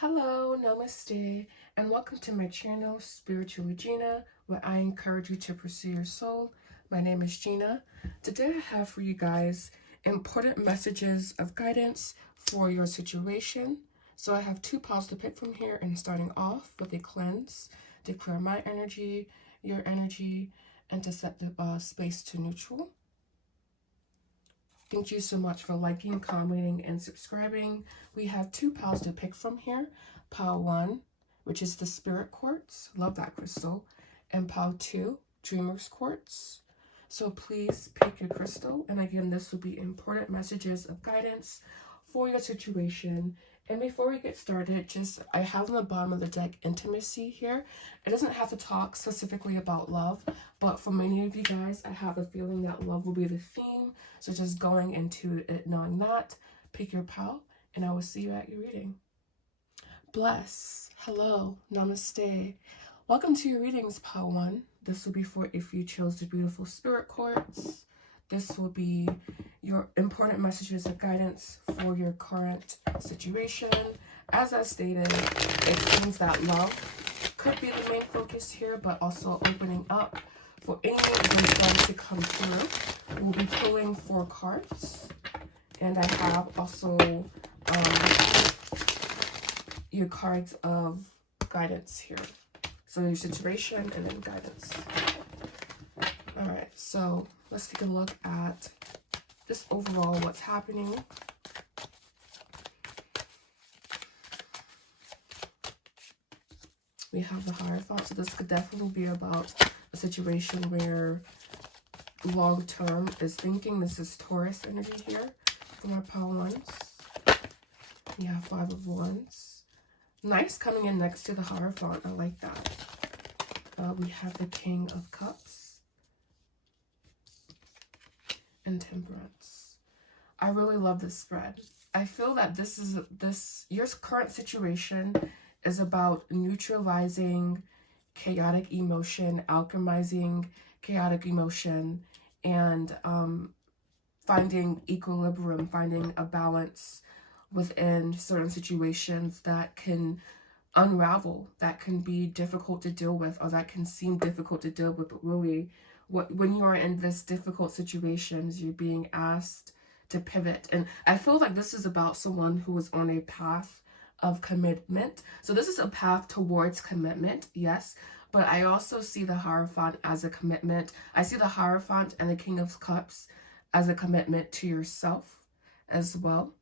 Hello, Namaste, and welcome to my channel, Spiritually Gina, where I encourage you to pursue your soul. My name is Gina. Today I have for you guys important messages of guidance for your situation. So I have two piles to pick from here, and starting off with a cleanse to clear my energy, your energy, and to set the space to neutral. Thank you so much for liking, commenting, and subscribing. We have two piles to pick from here. Pile 1, which is the Spirit Quartz. Love that crystal. And pile 2, Dreamer's Quartz. So please pick your crystal. And again, this will be important messages of guidance for your situation. And before we get started, I have on the bottom of the deck intimacy here. It doesn't have to talk specifically about love, but for many of you guys, I have a feeling that love will be the theme. So just going into it knowing that, pick your pile, and I will see you at your reading. Bless. Hello. Namaste. Welcome to your readings, pile 1. This will be for if you chose the beautiful Spirit Quartz. This will be your important messages of guidance for your current situation. As I stated, it seems that love could be the main focus here, but also opening up for any wisdom to come through. We'll be pulling 4 cards, and I have also your cards of guidance here. So your situation and then guidance. All right, so let's take a look at just overall what's happening. We have the Hierophant, so this could definitely be about a situation where long term is thinking. This is Taurus energy here for my pile 1s. We have 5 of Wands. Nice coming in next to the Hierophant. I like that. We have the King of Cups and Temperance. I really love this spread. I feel that your current situation is about neutralizing chaotic emotion, alchemizing chaotic emotion, and finding equilibrium, finding a balance within certain situations that can unravel, that can be difficult to deal with, or that can seem difficult to deal with, but really when you are in this difficult situations, you're being asked to pivot. And I feel like this is about someone who is on a path of commitment. So this is a path towards commitment, yes, but I also see the Hierophant as a commitment. I see the Hierophant and the King of Cups as a commitment to yourself as well.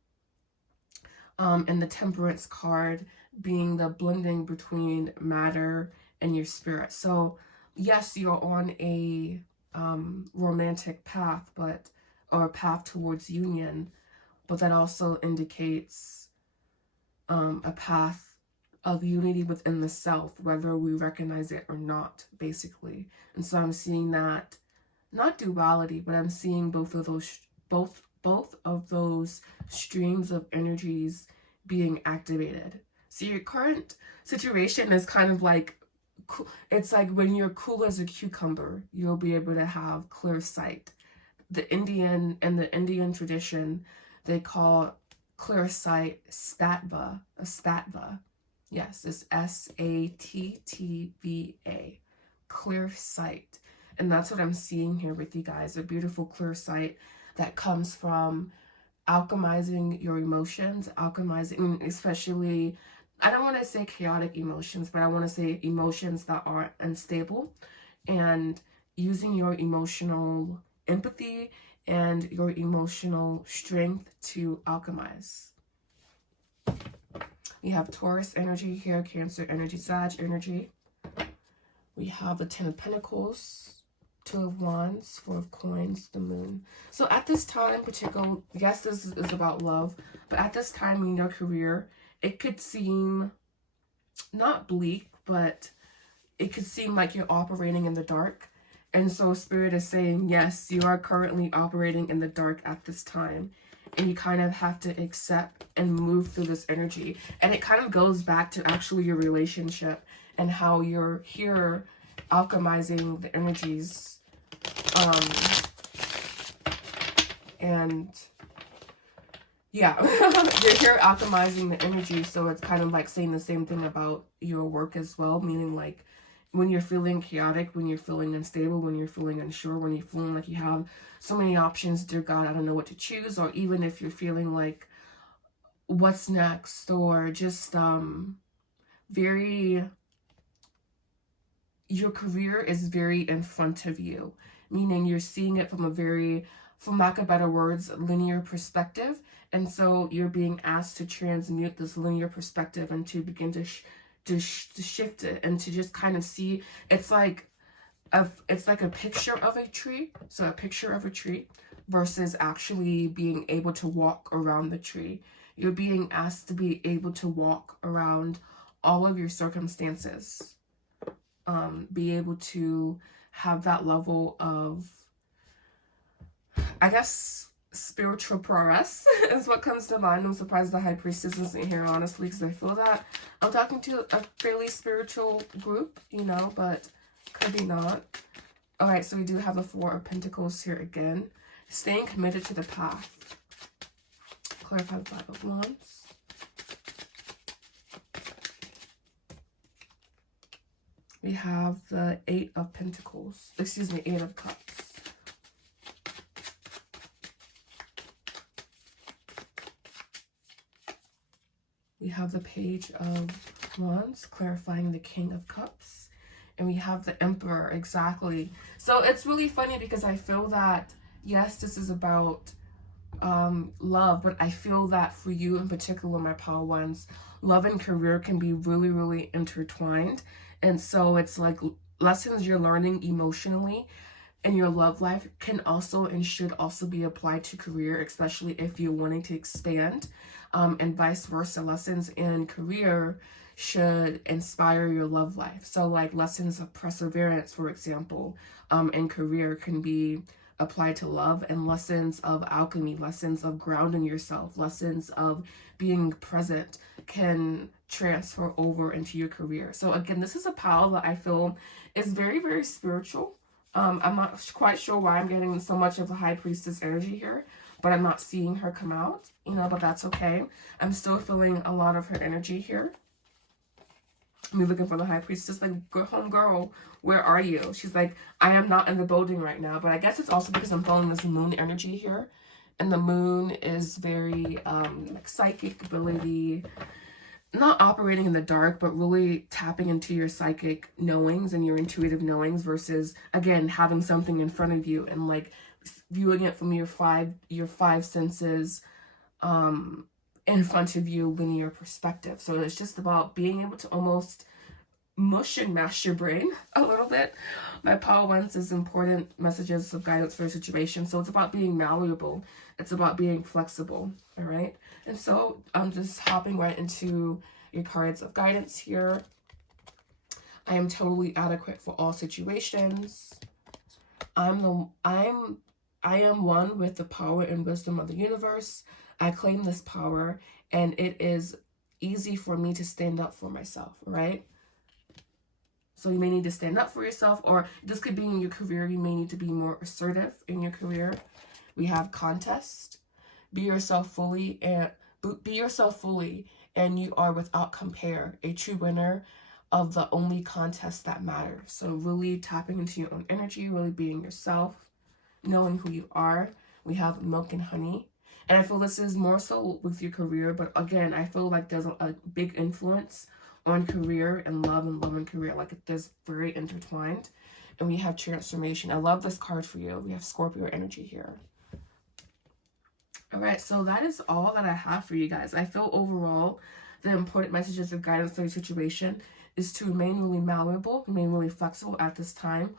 And the Temperance card being the blending between matter and your spirit. So yes, you're on a romantic path, or a path towards union, but that also indicates a path of unity within the self, whether we recognize it or not, basically. And so I'm seeing that, not duality, but I'm seeing both of those streams of energies being activated. So your current situation is kind of like, it's like when you're cool as a cucumber, you'll be able to have clear sight. In the Indian tradition, they call clear sight sattva, a sattva. Yes, it's S-A-T-T-V-A, clear sight. And that's what I'm seeing here with you guys, a beautiful clear sight that comes from alchemizing your emotions, especially, I don't want to say chaotic emotions, but I want to say emotions that are unstable, and using your emotional empathy and your emotional strength to alchemize. We have Taurus energy here, Cancer energy, Sag energy. We have the 10 of Pentacles, 2 of Wands, 4 of Coins, the Moon. So at this time, particular, yes, this is about love, but at this time in your career, it could seem not bleak, but it could seem like you're operating in the dark. And so Spirit is saying, yes, you are currently operating in the dark at this time. And you kind of have to accept and move through this energy. And it kind of goes back to actually your relationship and how you're here alchemizing the energies. And Yeah, you're here optimizing the energy, so it's kind of like saying the same thing about your work as well, meaning like when you're feeling chaotic, when you're feeling unstable, when you're feeling unsure, when you're feeling like you have so many options, dear God, I don't know what to choose, or even if you're feeling like what's next, or just very, your career is very in front of you, meaning you're seeing it from a very, for lack of better words, linear perspective. And so you're being asked to transmute this linear perspective and to begin to shift it and to just kind of see. It's like a picture of a tree. So a picture of a tree versus actually being able to walk around the tree. You're being asked to be able to walk around all of your circumstances. Be able to have that level of, I guess, spiritual prowess is what comes to mind. I'm surprised the High Priestess isn't here, honestly, because I feel that I'm talking to a fairly spiritual group, you know, but could be not. All right, so we do have the Four of Pentacles here again. Staying committed to the path. Clarify the Five of Wands. We have the Eight of Pentacles. Excuse me, Eight of Cups. We have the Page of Wands, clarifying the King of Cups. And we have the Emperor, exactly. So it's really funny because I feel that, yes, this is about love, but I feel that for you in particular, my Power Ones, love and career can be really, really intertwined. And so it's like lessons you're learning emotionally in your love life can also and should also be applied to career, especially if you're wanting to expand, and vice versa. Lessons in career should inspire your love life. So like lessons of perseverance, for example, in career can be applied to love, and lessons of alchemy, lessons of grounding yourself, lessons of being present can transfer over into your career. So again, this is a pile that I feel is very, very spiritual. I'm not quite sure why I'm getting so much of the High Priestess energy here, but I'm not seeing her come out, you know, but that's okay. I'm still feeling a lot of her energy here. I'm looking for the High Priestess, like, go home, girl, where are you? She's like, I am not in the building right now, but I guess it's also because I'm feeling this moon energy here, and the moon is very, like, psychic ability, not operating in the dark, but really tapping into your psychic knowings and your intuitive knowings versus, again, having something in front of you and, like, viewing it from your five senses, in front of you, linear perspective. So it's just about being able to almost mush and mash your brain a little bit. My Power Ones is important messages of guidance for a situation. So it's about being malleable. It's about being flexible. All right. And so I'm just hopping right into your cards of guidance here. I am totally adequate for all situations. I am one with the power and wisdom of the universe. I claim this power, and it is easy for me to stand up for myself, right? So you may need to stand up for yourself, or this could be in your career. You may need to be more assertive in your career. We have contest. Be yourself fully, and you are without compare, a true winner of the only contest that matters. So really tapping into your own energy, really being yourself, knowing who you are. We have milk and honey. And I feel this is more so with your career, but again, I feel like there's a big influence on career and love and career. Like there's very intertwined. And we have transformation. I love this card for you. We have Scorpio energy here. All right, so that is all that I have for you guys. I feel overall the important messages of guidance for your situation is to remain really malleable, remain really flexible at this time.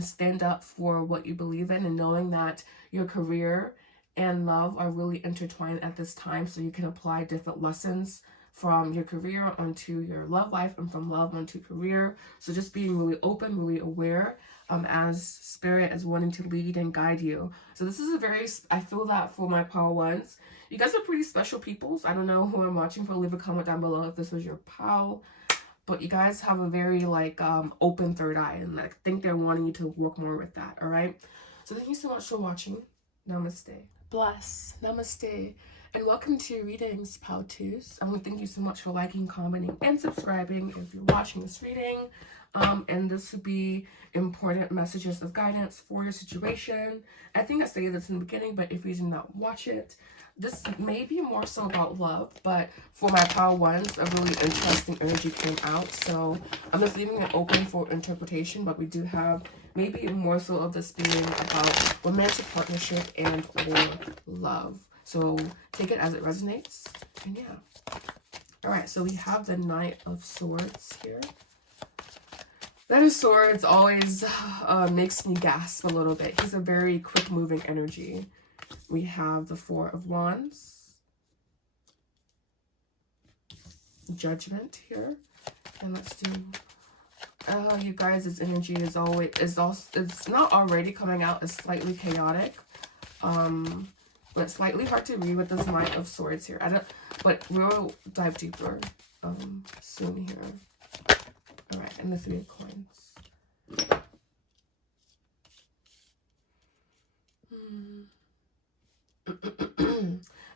Stand up for what you believe in, and knowing that your career and love are really intertwined at this time, so you can apply different lessons from your career onto your love life and from love onto career. So just being really open, really aware, as spirit is wanting to lead and guide you. So this is a very, I feel that for my Power Ones, you guys are pretty special peoples. I don't know who I'm watching for. Leave a comment down below if this was your pal. But you guys have a very, like, open third eye, and I think they're wanting you to work more with that, all right? So thank you so much for watching. Namaste. Bless. Namaste. And welcome to Readings, Pal Twos. I want to thank you so much for liking, commenting, and subscribing if you're watching this reading. And this would be important messages of guidance for your situation. I think I stated this in the beginning, but if you did not watch it, this may be more so about love, but for my Pal ones, a really interesting energy came out. So I'm just leaving it open for interpretation, but we do have maybe more so of this being about romantic partnership and or love. So take it as it resonates. And yeah. All right, so we have the Knight of Swords here. Knight of Swords always makes me gasp a little bit. He's a very quick moving energy. We have the Four of Wands. Judgment here. And let's do... you guys' energy is always... it's not already coming out as slightly chaotic. But it's slightly hard to read with this Knight of Swords here. But we'll dive deeper soon here. Alright, and the Three of Coins.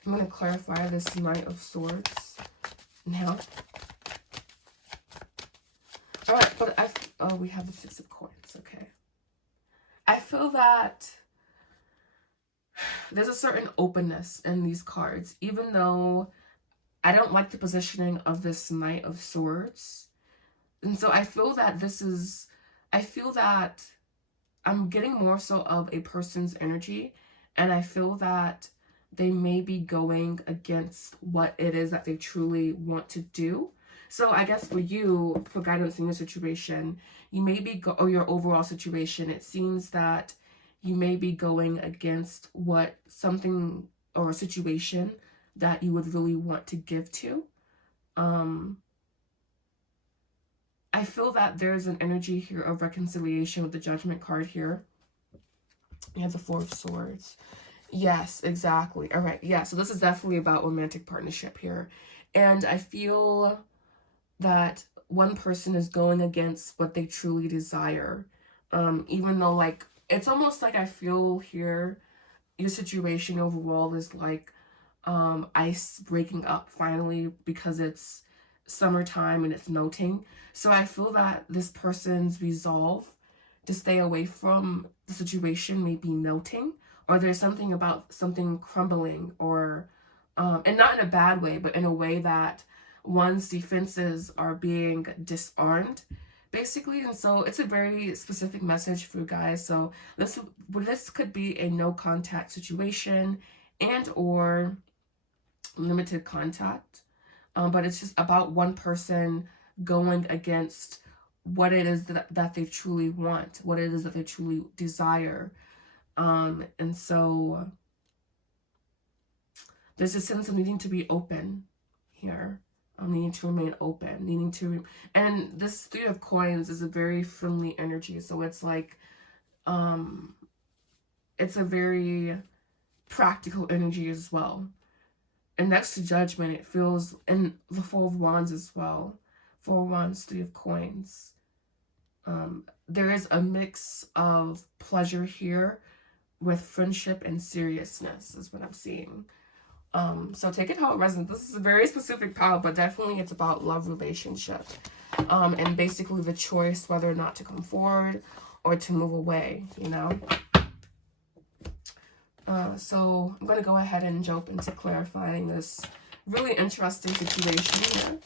I'm going to clarify this Knight of Swords now. Alright, but we have the Six of Coins, okay. I feel that there's a certain openness in these cards, even though I don't like the positioning of this Knight of Swords. And so I feel that I'm getting more so of a person's energy, and I feel that they may be going against what it is that they truly want to do. So I guess for you, for guidance in your situation, you may be, or your overall situation, it seems that you may be going against what something or a situation that you would really want to give to. I feel that there's an energy here of reconciliation with the Judgment card here. You have the Four of Swords. Yes, exactly. All right. Yeah, so this is definitely about romantic partnership here. And I feel that one person is going against what they truly desire. Even though, like, it's almost like I feel here your situation overall is like ice breaking up finally because it's summertime and it's melting. So I feel that this person's resolve to stay away from the situation may be melting, or there's something about something crumbling, or and not in a bad way, but in a way that one's defenses are being disarmed, basically. And so it's a very specific message for you guys. So this could be a no contact situation and or limited contact, but it's just about one person going against what it is that they truly want, what it is that they truly desire. And so there's a sense of needing to be open here. Needing to remain open, and this Three of Coins is a very friendly energy. So it's like, it's a very practical energy as well. And next to Judgment, it feels, and the Four of Wands as well. Four of Wands, Three of Coins. There is a mix of pleasure here with friendship and seriousness is what I'm seeing. So take it how it resonates. This is a very specific power, but definitely it's about love relationship. And basically the choice whether or not to come forward or to move away, you know. So I'm going to go ahead and jump into clarifying this really interesting situation here.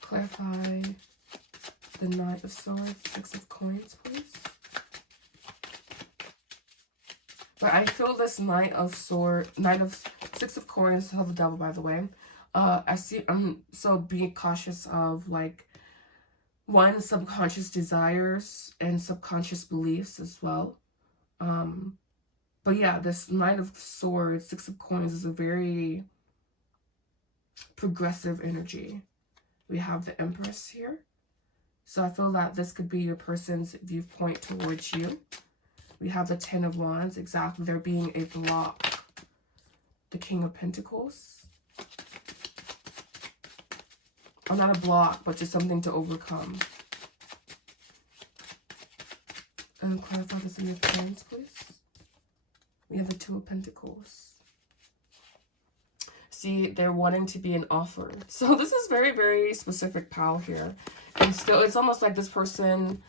Clarify the Knight of Swords, Six of Coins, please. But I feel this Knight of Six of Coins, have the Devil, by the way. So being cautious of, like, one, subconscious desires and subconscious beliefs as well. But yeah, this Knight of Swords, Six of Coins is a very progressive energy. We have the Empress here. So I feel that this could be your person's viewpoint towards you. We have the Ten of Wands. Exactly. There being a block. the King of Pentacles. Or not a block, but just something to overcome. And clarify this in your plans, please. We have the Two of Pentacles. See, they're wanting to be an offer. So this is very, very specific, pal, here. And still, it's almost like this person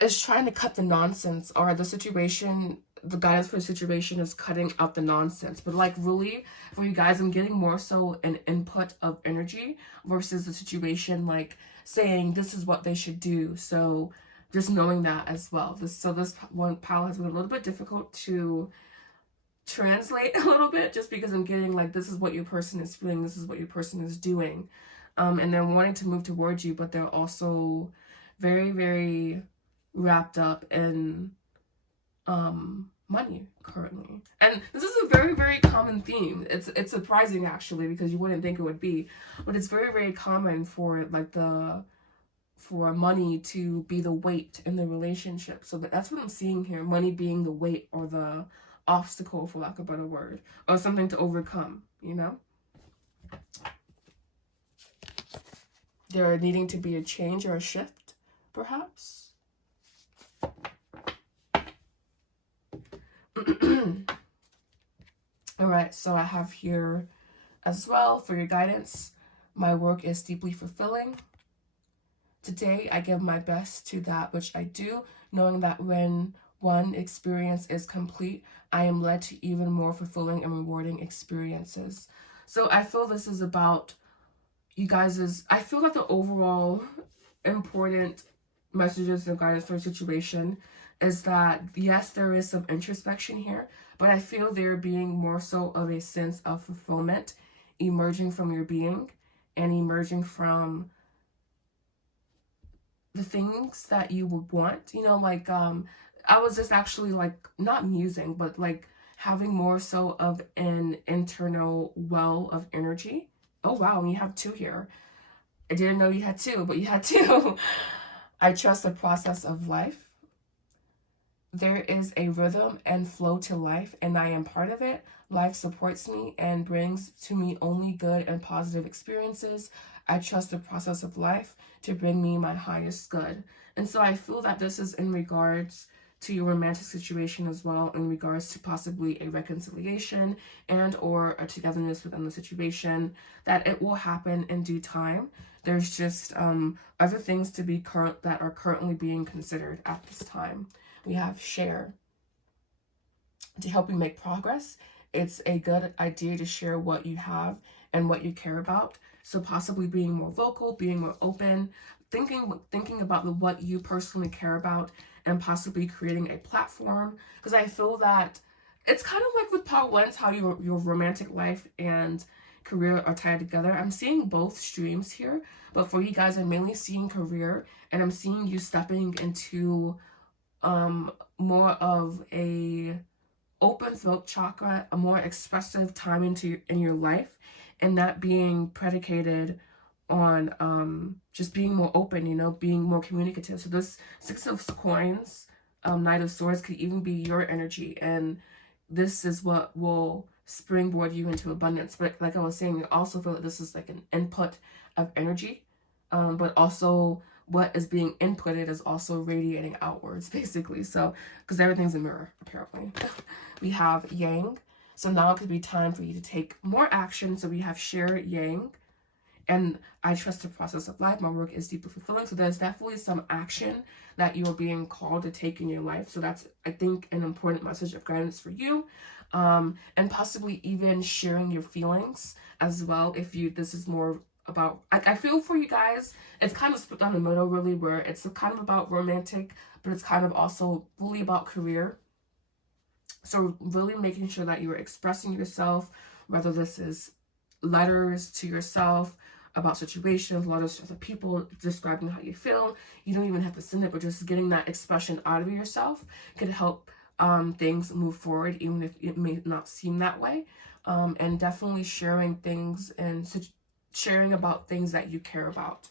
is trying to cut the nonsense, or the situation, the guidance for the situation is cutting out the nonsense. But like really, for you guys, I'm getting more so an input of energy versus the situation like saying this is what they should do. So just knowing that as well. This one, pal, has been a little bit difficult to translate a little bit, just because I'm getting like this is what your person is feeling, this is what your person is doing, and they're wanting to move towards you, but they're also very, very wrapped up in money currently. And this is a very, very common theme. It's surprising actually, because you wouldn't think it would be, but it's very, very common for like for money to be the weight in the relationship. So that's what I'm seeing here, money being the weight or the obstacle, for lack of a better word, or something to overcome, you know? There needing to be a change or a shift, perhaps. Alright, so I have here as well for your guidance, my work is deeply fulfilling. Today, I give my best to that which I do, knowing that when one experience is complete, I am led to even more fulfilling and rewarding experiences. So I feel this is about you guys' I feel that the overall important messages and guidance for the situation is that, yes, there is some introspection here, but I feel there being more so of a sense of fulfillment emerging from your being and emerging from the things that you would want, you know, like I was just actually like not musing, but like having more so of an internal well of energy. Oh wow, and you have two here. I didn't know you had two, but you had two. I trust the process of life. There is a rhythm and flow to life, and I am part of it. Life supports me and brings to me only good and positive experiences. I trust the process of life to bring me my highest good. And so I feel that this is in regards to your romantic situation as well, in regards to possibly a reconciliation and or a togetherness within the situation, that it will happen in due time. There's just other things to be that are currently being considered at this time. We have share. To help you make progress, it's a good idea to share what you have and what you care about. So possibly being more vocal, being more open, thinking about what you personally care about, and possibly creating a platform. Because I feel that it's kind of like with part ones, how your romantic life and career are tied together. I'm seeing both streams here, but for you guys, I'm mainly seeing career, and I'm seeing you stepping into more of a open throat chakra, a more expressive time in your life, and that being predicated on just being more open, you know, being more communicative. So this Six of Coins, Knight of Swords could even be your energy, and this is what will springboard you into abundance. But like I was saying, I also feel that this is like an input of energy, but also what is being inputted is also radiating outwards, basically. So, because everything's a mirror, apparently. We have Yang. So now it could be time for you to take more action. So we have share Yang. And I trust the process of life. My work is deeply fulfilling. So there's definitely some action that you're being called to take in your life. So that's, I think, an important message of guidance for you. And possibly even sharing your feelings as well. If this is more about, I feel for you guys, it's kind of split down the middle, really, where it's kind of about romantic, but it's kind of also really about career. So really making sure that you're expressing yourself, whether this is letters to yourself about situations, letters to other people, describing how you feel. You don't even have to send it, but just getting that expression out of yourself could help things move forward, even if it may not seem that way. And definitely sharing things and sharing about things that you care about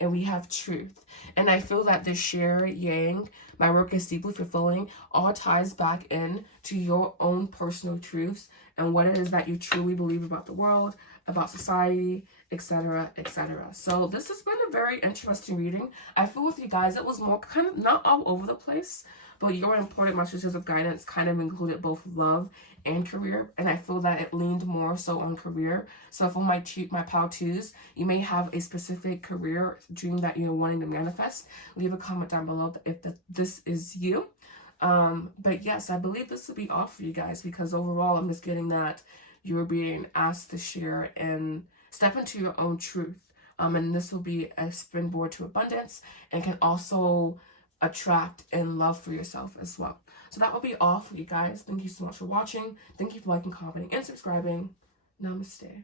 and we have truth. And I feel that this share, Yang, my work is deeply fulfilling, all ties back in to your own personal truths and what it is that you truly believe about the world, about society, etc., etc. So this has been a very interesting reading. I feel with you guys, it was more kind of not all over the place, but your important messages of guidance kind of included both love and career, and I feel that it leaned more so on career. So for my pal twos, you may have a specific career dream that you're wanting to manifest. Leave a comment down below if this is you. But yes, I believe this will be all for you guys, because overall I'm just getting that you're being asked to share and step into your own truth. And this will be a springboard to abundance and can also attract and love for yourself as well. So that will be all for you guys. Thank you so much for watching. Thank you for liking, commenting, and subscribing. Namaste.